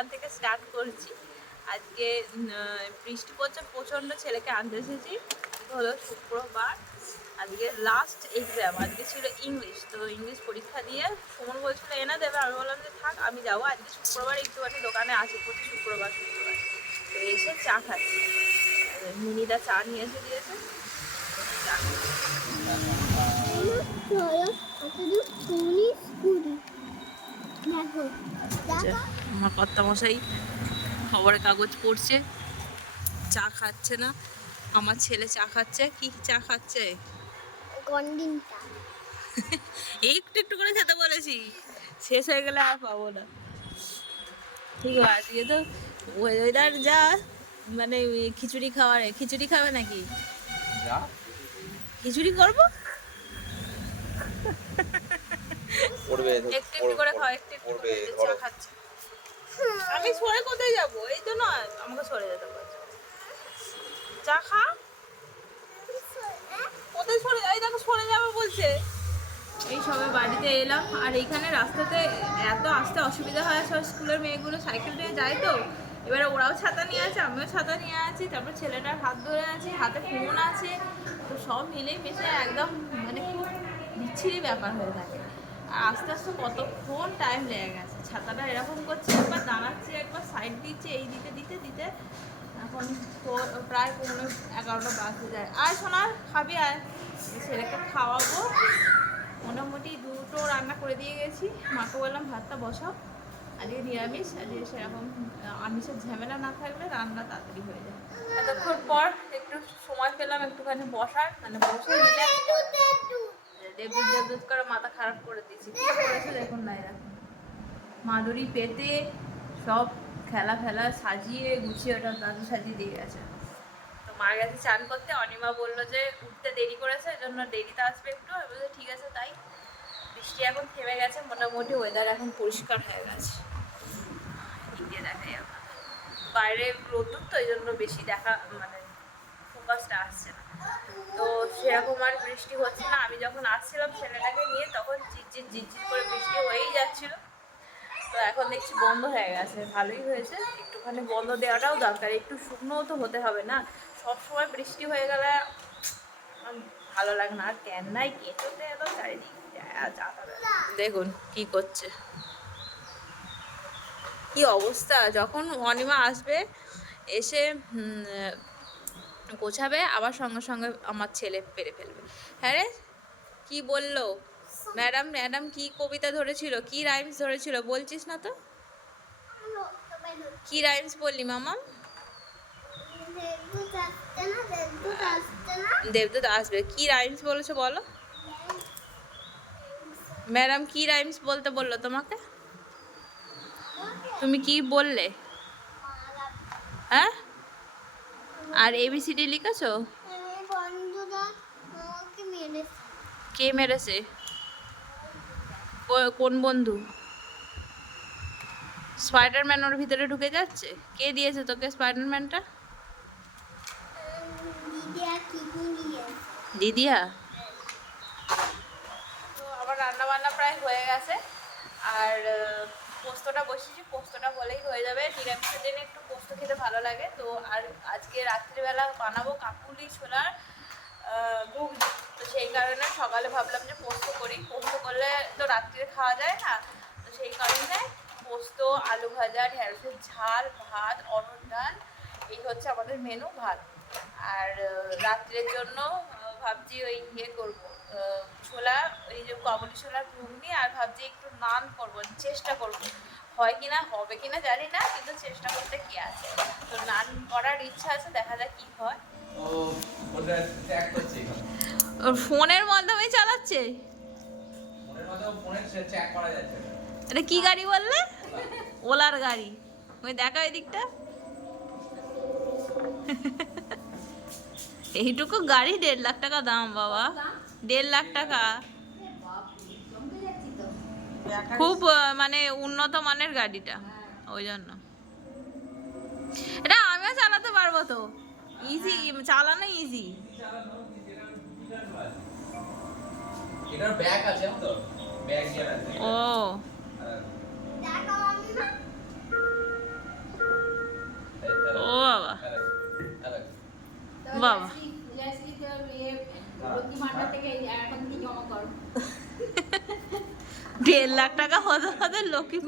দোকান থেকে স্টার্ট করছি। আজকে বৃষ্টি পড়ছে, প্রচণ্ড ছেলেকে আনতে এসেছি। হলো শুক্রবার। আজকে লাস্ট এক্সাম আজকে ছিল ইংলিশ তো ইংলিশ পরীক্ষা দিয়ে সুমন বলছিল, এনে দেবে। আমি বললাম যে, থাক, আমি যাব। আজকে শুক্রবার, একটুখানি দোকানে আছি, প্রতি শুক্রবার শুক্রবার। তো এসে চা খাচ্ছি। মিনিটা চা নিয়ে এসে দিয়েছে। চা আমার কর্তা মশাই খবরের কাগজ পড়ছে চা খাচ্ছে না আমার ছেলে চা খাচ্ছে কি চা খাচ্ছে? এই একটু একটু করে খেতে বলেছি শেষ হয়ে গেলে আর পাবো না। ঠিক আছে আজকে তো ওয়েদার যা মানে খিচুড়ি খাওয়ারে খিচুড়ি খাবে নাকি? খিচুড়ি করব? পড়বে একটু একটু করে খাও একটু একটু পড়বে করে চা ধরো খাচ্ছে। আমি সরে কোথায় যাব? এই তো নয় আমাকে সরে যেতে বলছে চা খা। কোথায় সরে? এই দেখো সরে যাবে বলছে। এই সবে বাড়িতে এলাম আর এইখানে রাস্তাতে এত আসতে অসুবিধা হয় সব স্কুলের মেয়েগুলো সাইকেল নিয়ে যায় তো। এবারে ওরাও ছাতা নিয়ে আছে আমিও ছাতা নিয়ে আছি তারপর ছেলেটার হাত ধরে আছি হাতে ফোন আছে। তো সব মিলেই মিশে একদম মানে খুব বিচ্ছিরি ব্যাপার হয়ে থাকে। আস্তে আস্তে কতক্ষণ টাইম লেগে গেছে? ছাতাটা এরকম করছে একবার দাঁড়াচ্ছে একবার সাইড দিচ্ছে এই দিতে দিতে দিতে। এখন তো প্রায় পনেরো এগারোটা বাজতে যায়। আয় সোনার খাবি আয়। ছেলেকে খাওয়াবো। মোটামুটি দুটো রান্না করে দিয়ে গেছি। মাকে বললাম ভাতটা বসাও। আজকে নিরামিষ আজকে সেরকম আমিষের ঝামেলা না থাকলে রান্না তাড়াতাড়ি হয়ে যায়। এতক্ষণ পর একটু সময় পেলাম একটুখানি বসার মানে বসে দেবদূত দেবদূত করে, মাথা খারাপ করে দিয়েছি। কি করেছে দেখুন না এরকম মাদুরি পেতে সব খেলা ফেলা সাজিয়ে গুছিয়ে ওটা দাদু সাজিয়ে দিয়ে গেছে। তো মা গেছে চান করতে, অনিমা বলল যে উঠতে দেরি করেছে এই জন্য দেরিতে আসবে একটু। বলছি ঠিক আছে, তাই। বৃষ্টি এখন থেমে গেছে, মোটামুটি ওয়েদার এখন পরিষ্কার হয়ে গেছে। দিয়ে দেখাই আপনাদের বাইরে রোদ্দুর তো এই জন্য বেশি দেখা মানে ফোকাসটা আসছে না। তো সেরকম আর বৃষ্টি হচ্ছে না। আমি যখন আসছিলাম ছেলেটাকে নিয়ে, তখন ঝিরঝির ঝিরঝির করে বৃষ্টি হয়েই যাচ্ছিল। তো এখন দেখছি বন্ধ হয়ে গেছে। ভালোই হয়েছে। একটুখানি বন্ধ দেওয়াটাও দরকার। একটু শুকনোও তো হতে হবে না। সব সময় বৃষ্টি হয়ে গেলে ভালো লাগে না। আর ক্যান্নাই কেঁচোতে এলো, চারিদিক দেখুন কি করছে। কি অবস্থা? যখন অনিমা আসবে, এসে গোছাবে, আবার সঙ্গে সঙ্গে আমার ছেলে পেরে ফেলবে। হ্যাঁ রে? কি বলল? ম্যাডাম ম্যাডাম কি কবিতা ধরেছিল? কি রাইমস ধরেছিল? বলছিস না তো? কি রাইমস বললি মামা? দেবদূত আসবে। কি রাইমস বলেছ বলো? ম্যাডাম, কি রাইমস বলতে বলল তোমাকে? তুমি কি বললে? হ্যাঁ? আর এবিসিডি লিখেছো? কে মেরেছে? কো- কোন বন্ধু? স্পাইডারম্যান ওর ভিতরে ঢুকে যাচ্ছে? কে দিয়েছে তোকে স্পাইডারম্যানটা দিদিয়া তো আমার রান্না বান্না প্রায় হয়ে গেছে। আর পোস্তটা বসিয়েছি, পোস্তটা হলেই হয়ে যাবে। নিরামিষের দিনে একটু পোস্ত খেতে ভালো লাগে। তো আর আজকে রাত্রিবেলা বানাবো কাকুলি ছোলার ঘুগনি। তো সেই কারণে সকালে ভাবলাম যে পোস্ত করি। পোস্ত করলে তো রাত্রে খাওয়া যায় না। তো সেই কারণে পোস্ত, আলু ভাজা, ঢেঁড়সের ঝাল, ভাত অরণ ডাল, এই হচ্ছে আমাদের মেনু ভাত। আর রাত্রের জন্য ভাবছি ওই ইয়ে করব ছোলা ওই যে কাবুলি ছোলার ঘুগনি আর ভাবছি একটু নান করব চেষ্টা করব। হয় কিনা হবে কিনা জানি না কিন্তু চেষ্টা করতে কি আছে। তো নান করার ইচ্ছা আছে দেখা যাক কি হয়। ওর ফোনের মাধ্যমে চালাচ্ছে? ফোনের মাধ্যমে ফোনে ট্যাগ করা যাচ্ছে না। এটা কি গাড়ি বললে? ওলার গাড়ি। ওই দেখা ওই দিকটা এইটুকু গাড়ি দেড় লাখ টাকা দাম বাবা। দেড় লাখ টাকা। খুব মানে উন্নত মানের গাড়িটা ওই জন্য। এটা আমিও চালাতে পারব তো। ইজি চালানো ইজি এটার ব্যাগ আছে তো? ব্যাগ দিয়ে রাখবে ও। ও বাবা। বাবা। দেড় লাখ টাকা হতে হতে লক্ষ্মী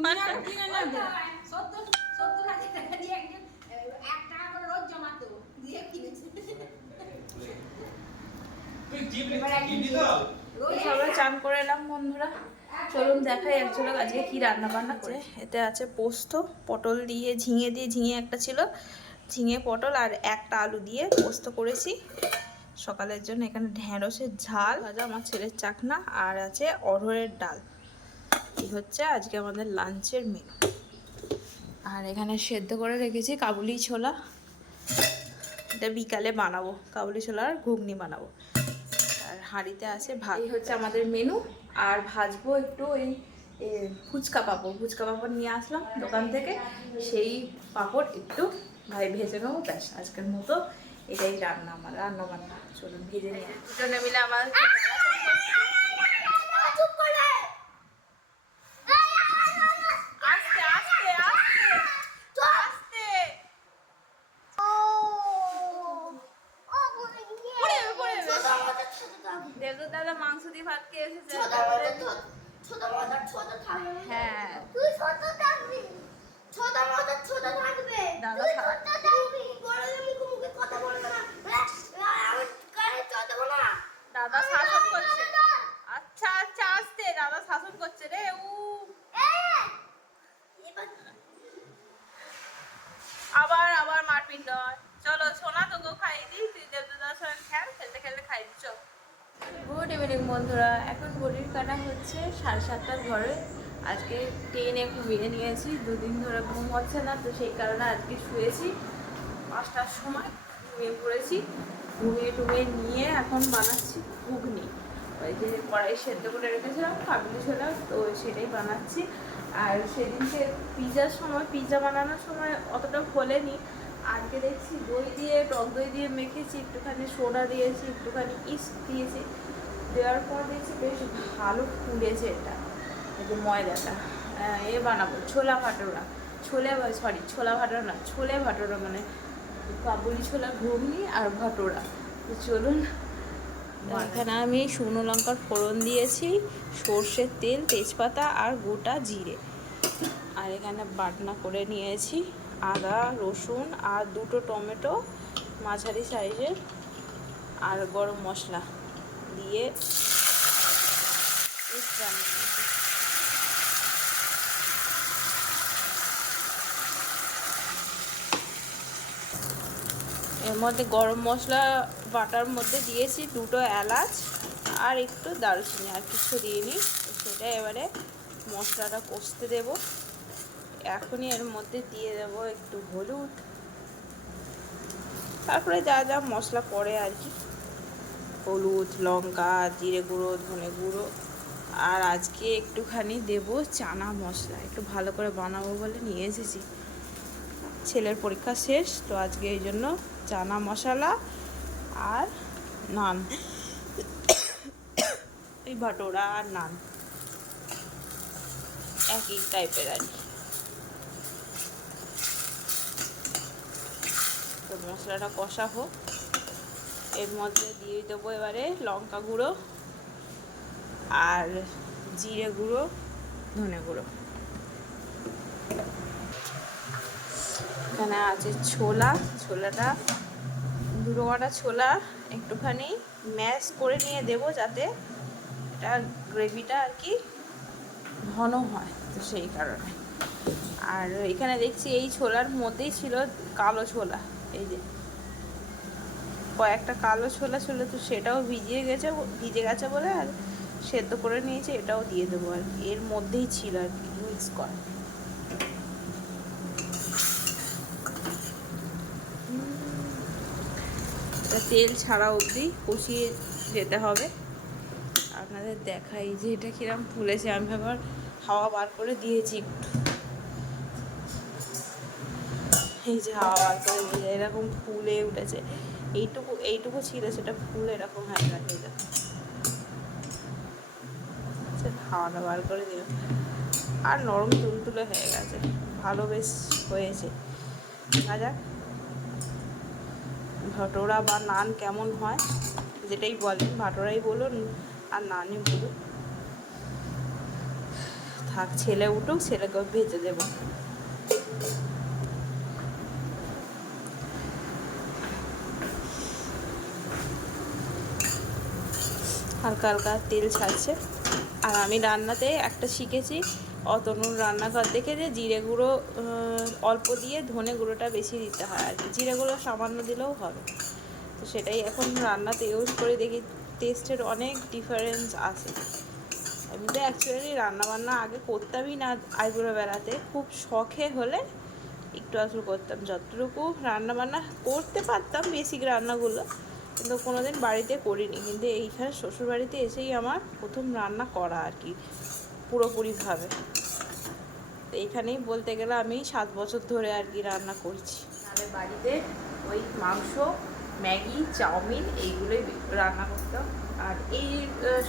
আমরা চান করে এলাম বন্ধুরা। চলুন দেখাই অ্যাকচুয়ালি আজকে কি রান্না বান্না করে এতে আছে পোস্ত পটল দিয়ে ঝিঙে দিয়ে ঝিঙে একটা ছিল। ঝিঙে পটল আর একটা আলু দিয়ে পোস্ত করেছি। সকালের জন্য এখানে ঢ্যাঁড়সের ঝাল ভাজা আমার ছেলের চাকনা আর আছে অড়হরের ডাল। এই হচ্ছে আজকে আমাদের লাঞ্চের মেনু আর এখানে সেদ্ধ করে রেখেছি কাবুলি ছোলা। এটা বিকালে বানাবো কাবুলি ছোলা আর ঘুগনি বানাবো। আর হাঁড়িতে আছে ভাত। এই হচ্ছে আমাদের মেনু আর ভাজবো একটু ওই এ, ফুচকা পাপড়। ফুচকা পাপড় নিয়ে আসলাম দোকান থেকে। সেই পাপড় একটু ভাই ভেজে নেব ব্যাস আজকের মতো এটাই রান্না আমার রান্না বান্না। চলুন ভেজে নিয়ে। দুজনে মিলে আমার আস্তে আস্তে আস্তে আস্তে পড়ে যাবে, পড়ে যাবে। দেবদূত দাদা মাংস দিয়ে ভাত খেয়ে এসেছে হ্যাঁ তুই ছোট থাকবি ছোট মতো ছোট থাকবে দাদা তুই থাক। ছোট থাকবি বড়দের মুখে মুখে কথা বলবে না হ্যাঁ, আমি কানে ছোট না দাদা শাসন করছে আচ্ছা আচ্ছা আস্তে দাদা শাসন করছে রে উ এবার আবার আবার মারপিট নয় চলো সোনা তোকেও খাইয়ে দিই তুই দেবদাদার সঙ্গে খেল খেলতে খেলতে খাই দিচ্ছ গুড ইভিনিং বন্ধুরা এখন ঘড়ির কাটা হচ্ছে সাড়ে সাতটার ঘরে আজকে ঘুমিয়ে নিয়েছি দুদিন ধরে ঘুম হচ্ছে না, তো সেই কারণে আজকে শুয়েছি। পাঁচটার সময় ঘুমিয়ে পড়েছি। ঘুমিয়ে টুমিয়ে নিয়ে এখন বানাচ্ছি ঘুগনি। ওই যে কড়াই সেদ্ধ করে রেখেছিলাম, কাবুলি ছোলা, তো সেটাই বানাচ্ছি। আর সেদিনকে পিজার সময়, পিজা বানানোর সময় অতটা ফোলেনি। আজকে দেখছি দই দিয়ে, টক দই দিয়ে মেখেছি, একটুখানি সোডা দিয়েছি, একটুখানি ইস্ট দিয়েছি। দেওয়ার পর দেখছি বেশ ভালো ফুলেছে এটা, এই যে ময়দাটা। এ বানাবো, ছোলা ভাটোরা। ছোলে সরি ছোলা ভাটোরা না, ছোলে ভাটোরা মানে কাবুলি ছোলা, ঘুগনি আর ভাটোরা। তো চলুন এখানে আমি শুকনো লঙ্কার ফোড়ন দিয়েছি, সর্ষের তেল, তেজপাতা আর গোটা জিরে। আর এখানে বাটনা করে নিয়েছি, আদা, রসুন আর দুটো টমেটো মাঝারি সাইজের আর গরম মশলা দিয়ে এর মধ্যে গরম মশলা, বাটার মধ্যে দিয়েছি, দুটো এলাচ আর একটু দারুচিনি আর কিছু দিইনি। সেটা এবারে মশলাটা কষতে দেব। এখনই এর মধ্যে দিয়ে দেব একটু হলুদ। তারপরে যা যা মশলা পড়ে আর কি। হলুদ, লঙ্কা, জিরে গুঁড়ো, ধনে গুঁড়ো আর আজকে একটুখানি দেব চানা মশলা। একটু ভালো করে বানাবো বলে নিয়ে এসেছি। ছেলের পরীক্ষা শেষ, তো আজকে এই জন্য চানা মশলা আর নান। এই ভাটোরা আর নান। একই টাইপের আর কি। তো মশলাটা কষা হোক। এর মধ্যে দিয়ে দেবো এবারে লঙ্কা গুঁড়ো আর জিরে গুঁড়ো, ধনে গুঁড়ো। এখানে আছে ছোলা, ছোলাটা দুটো কটা ছোলা, একটুখানি ম্যাশ করে নিয়ে দেবো যাতে এটা গ্রেভিটা আর কি ঘন হয়, তো সেই কারণে। আর এখানে দেখছি এই ছোলার মধ্যেই ছিল কালো ছোলা, এই যে। কয়েকটা কালো ছোলা ছিল, তো সেটাও ভিজিয়ে গেছে, ভিজে গেছে বলে আর সেদ্ধ করে নিয়েছে, এটাও দিয়ে দেবো আর কি। এর মধ্যেই ছিল আর কি, মিক্স করা। এটা তেল ছাড়া অবধি কষিয়ে যেতে হবে। আপনাদের দেখাই যে এটা কিরম ফুলেছে। আমি আবার হাওয়া বার করে দিয়েছি। একটু এই যে হাওয়া বার করে দিয়ে এরকম ফুলে উঠেছে। এইটুকু এইটুকু ছিল সেটা ফুল এরকম হয়ে গেছে। আচ্ছা, বার করে দিল আর নরম তুলতুলে হয়ে গেছে। ভালো বেশ হয়েছে। দেখা যাক। ভটোরা বা নান কেমন হয়, যেটাই বলেন, ভাটোরাই বলুন আর নানই বলুন। থাক, ছেলে উঠুক, ছেলেকে ভেজে দেবো। হালকা হালকা তেল ছাড়ছে। আর আমি রান্নাতে একটা শিখেছি অতনুর রান্নাঘর দেখে যে জিরে গুঁড়ো অল্প দিয়ে ধনে গুঁড়োটা বেশি দিতে হয় আর জিরে গুঁড়ো সামান্য দিলেও হবে। তো সেটাই এখন রান্নাতে ইউজ করে দেখি টেস্টের অনেক ডিফারেন্স আছে। আমি তো অ্যাকচুয়ালি রান্নাবান্না আগে করতামই না আইবুড়ো বেড়াতে খুব শখে হলে একটু আধটু করতাম। যতটুকু রান্নাবান্না করতে পারতাম বেসিক রান্নাগুলো, কিন্তু কোনোদিন বাড়িতে করিনি। কিন্তু এইখানে শ্বশুর বাড়িতে এসেই আমার প্রথম রান্না করা আর কি। পুরোপুরিভাবে এইখানেই বলতে গেলে আমি সাত বছর ধরে আর কি রান্না করছি। আমাদের বাড়িতে ওই মাংস, ম্যাগি, চাউমিন এইগুলোই রান্না করতাম আর এই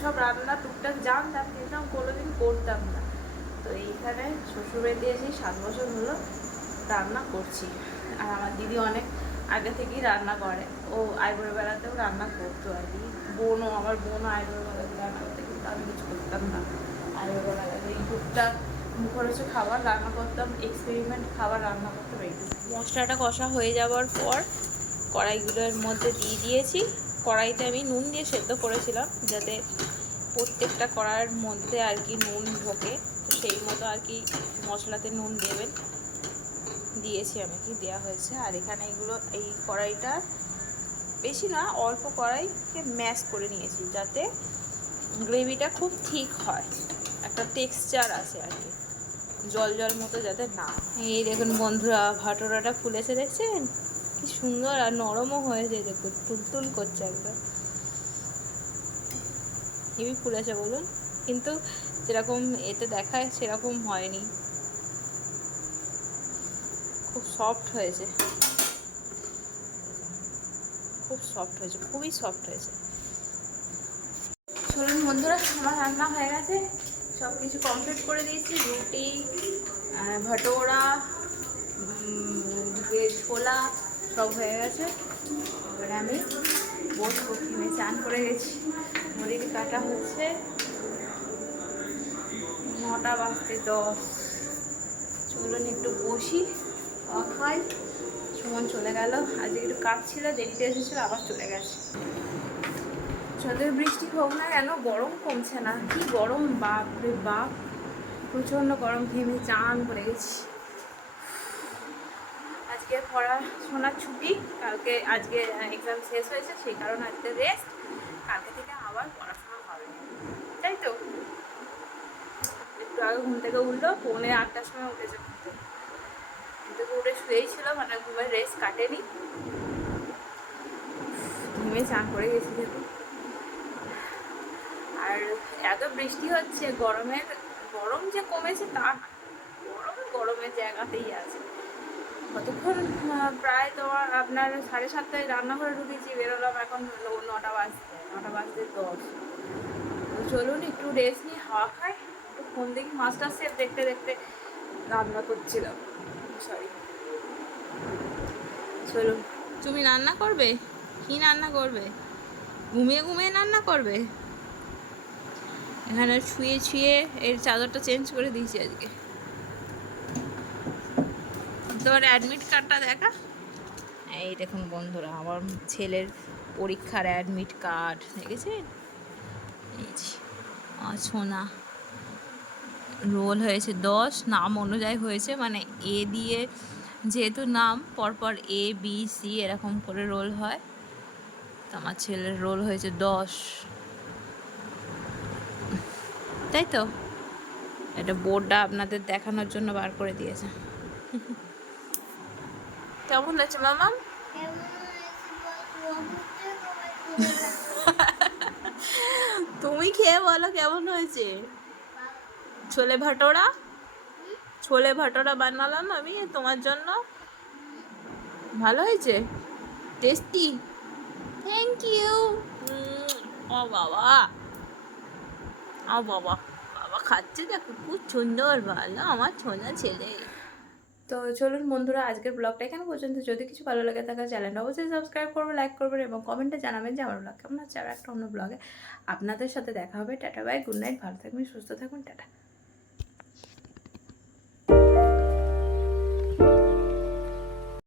সব রান্না টুকটাক জানতাম, কিন্তু আমি কোনোদিন করতাম না। তো এইখানে শ্বশুরবাড়িতে এসেই সাত বছর হলো রান্না করছি। আর আমার দিদি অনেক আগে থেকেই রান্না করে। ও আইবুড়ো বেলাতেও রান্না করতো আর কি। বোনও, আমার বোনও আইবুড়ো বেলাতে রান্না করতে, কিন্তু আমি কিছু করতাম না। খাবার, রান্না করতাম খাবার, রান্না মশলাটা কষা হয়ে যাওয়ার পর কড়াইগুলোর মধ্যে দিয়ে দিয়েছি। কড়াইতে আমি নুন দিয়ে সেদ্ধ করেছিলাম যাতে প্রত্যেকটা কড়াইয়ের মধ্যে আর কি নুন ঢোকে। সেই মতো আর কি মশলাতে নুন দেবেন। দিয়েছি আমি, কি দেওয়া হয়েছে। আর এখানে এগুলো, এই কড়াইটা বেশি না, অল্প কড়াইকে ম্যাশ করে নিয়েছি যাতে গ্রেভিটা খুব ঠিক হয়। একটা টেক্সচার আছে আর কি। জল জল মতো যাতে না এই দেখুন বন্ধুরা, ভাটোরাটা ফুলেছে দেখছেন? কি সুন্দর আর নরমও হয়েছে দেখুন, তুলতুল করছে একদম। হেবি ফুলেছে বলুন? কিন্তু যেরকম এতে দেখায় সেরকম হয়নি। খুব সফট হয়েছে। খুব সফট হয়েছে, খুবই সফট হয়েছে। চলুন বন্ধুরা, আমার রান্না হয়ে গেছে। সব কিছু কমপ্লিট করে দিয়েছি, রুটি ভটোরা যে ছোলা সব হয়ে গেছে। এবারে আমি বসবো কিনে চান করে গেছি। ঘড়ির কাটা হচ্ছে। নটা বাজতে দশ। চলুন একটু বসি খাই। সুমন চলে গেল। আজকে একটু কাজ ছিল, দেরিতে এসেছিল, আবার চলে গেছে। যতই বৃষ্টি হোক না কেন, গরম কমছে না। কি গরম বাপ রে বাপ। প্রচণ্ড গরম, ঘেমে চান করে গেছি। আজকে পড়াশোনার ছুটি, কালকে আজকে এক্সাম শেষ হয়েছে, সেই কারণে আজকে রেস্ট কালকে থেকে আবার পড়াশোনা হবে। তাই তো? একটু আগে ঘুম থেকে উঠল, পৌনে আটটার সময় উঠেছে ঘুম ঘুম থেকে উঠে শুয়েই ছিল মানে ঘুমের রেস্ট কাটেনি। ঘুমে চান করে গেছি দেখুন আর এত বৃষ্টি হচ্ছে, গরমের, গরম যে কমেছে তা গরম, গরমের জায়গাতেই আছে। কতক্ষণ প্রায় তোমার আপনার সাড়ে সাতটায় রান্নাঘরে ঢুকেছি, বেরোলাম এখন নটা বাজতে নটা বাজতে দশ। তো চলুন একটু রেস্ট নিয়ে হাওয়া খাই ফোন দেখি মাস্টার সেফ দেখতে দেখতে রান্না করছিলাম। সরি চলুন। তুমি রান্না করবে? কি রান্না করবে? ঘুমিয়ে ঘুমিয়ে রান্না করবে? এখানে ছুঁয়ে ছুঁয়ে এর চাদরটা চেঞ্জ করে দিয়েছি আজকে। তোমার অ্যাডমিট কার্ডটা দেখা? এই দেখুন বন্ধুরা, আমার ছেলের পরীক্ষার অ্যাডমিট কার্ড দেখেছেন এই সোনা রোল হয়েছে দশ, নাম অনুযায়ী হয়েছে মানে এ দিয়ে যেহেতু নাম, পরপর এ বি সি এরকম করে রোল হয়। তো আমার ছেলের রোল হয়েছে দশ। তাই তো? এটা বোর্ডটা আপনাদের দেখানোর জন্য বার করে দিয়েছে। কেমন হয়েছে বল? তুমি খেয়ে বলো কেমন হয়েছে? ছোলে ভাটোরা? ছোলে ভাটোরা বানালাম আমি তোমার জন্য। ভালো হয়েছে? টেস্টি থ্যাংক ইউ ও বাবা। বাবা বাবা বাবা খাচ্ছে দেখো, খুব সুন্দর ভালো আমার ছোনা ছেলে। তো চলুন বন্ধুরা, আজকের ব্লগটা এখানে পর্যন্ত। যদি কিছু ভালো লাগে থাকে চ্যানেলটা অবশ্যই সাবস্ক্রাইব করবেন, লাইক করবেন এবং কমেন্টে জানাবেন যে আমার ব্লগ কেমন হচ্ছে। আর একটা অন্য ব্লগে আপনাদের সাথে দেখা হবে। টাটা, বাই, গুড নাইট, ভালো থাকবেন, সুস্থ থাকুন, টাটা।